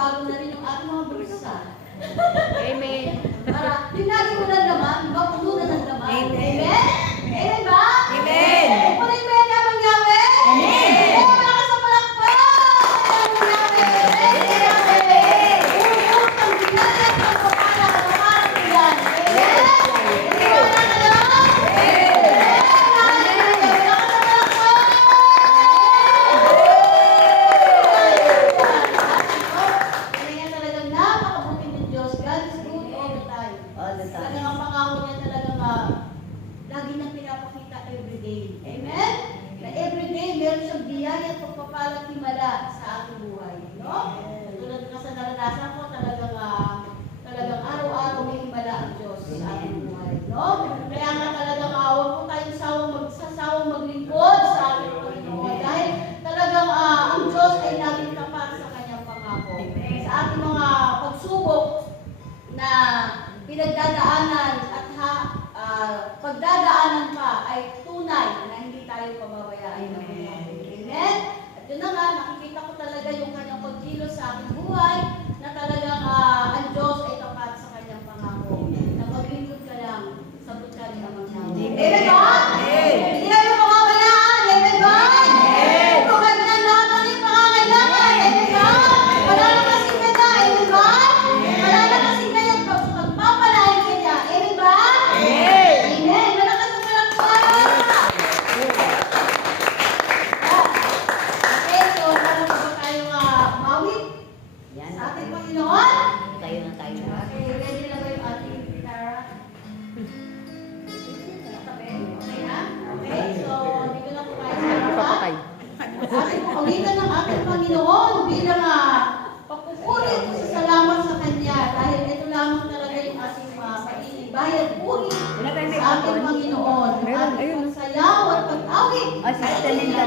magbabago na rin yung ating mga bulsa. Amen. Para, yung lagi mo ng laman, iba puno na ng laman. Amen? Amen ba? Amen. Punin mo yan naman Yahweh? Amen. Amen. Malakas ang palakpak! Amen, Yahweh. Ubus ang bigay at pagpapala ng araw ko yan. Amen? Iniwala ka lang? Talagang ang pangako niya talagang lagi niyang pinapakita everyday. Amen? Na everyday meron siyang biyaya at pagpapalang himala sa ating buhay. No? Tulad na sa naranasan ko, talagang araw-araw may himala ang Diyos sa ating buhay. No? Kaya nga talagang huwag po tayong magsasawang maglingkod sa ating Panginoon. Dahil talagang ang Diyos ay laging tapat sa kanyang pangako. Sa ating mga pagsubok na pinagdadaanan at pagdadaanan pa ay tunay na hindi tayo pababayaan ng Panginoon. Amen? At yun na nga, nakikita ko talaga yung kanyang pagkilos sa aking buhay na talagang ang Diyos ay tapat sa kanyang pangako. Na maglingkod ka lang sa butya ni Amang Yahweh. Amen ba? Hindi tayo pababayaan. Amen ba? Tugad na lahat ng iyong pangangailangan. Amen ba? Wala na kasing ganda. Amen ba? Wala na kasing ganda. Pagpapalain ka niya. Amen ba? Amen. Malakas ang palakpak. Okay, so para po ba tayo mawit sa ating Panginoon? Tayo na. Okay, ready na ba yung ating gitara? Okay na? Okay, so dito na po tayo sa harapan. Ating ulitan ng ating Panginoon bilang pagpupuri at pasasalamat sa Kanya dahil ito lamang talaga yung ating bayad puri sa ating Panginoon. Ating pagsayaw at pag-awit. Sister Linda.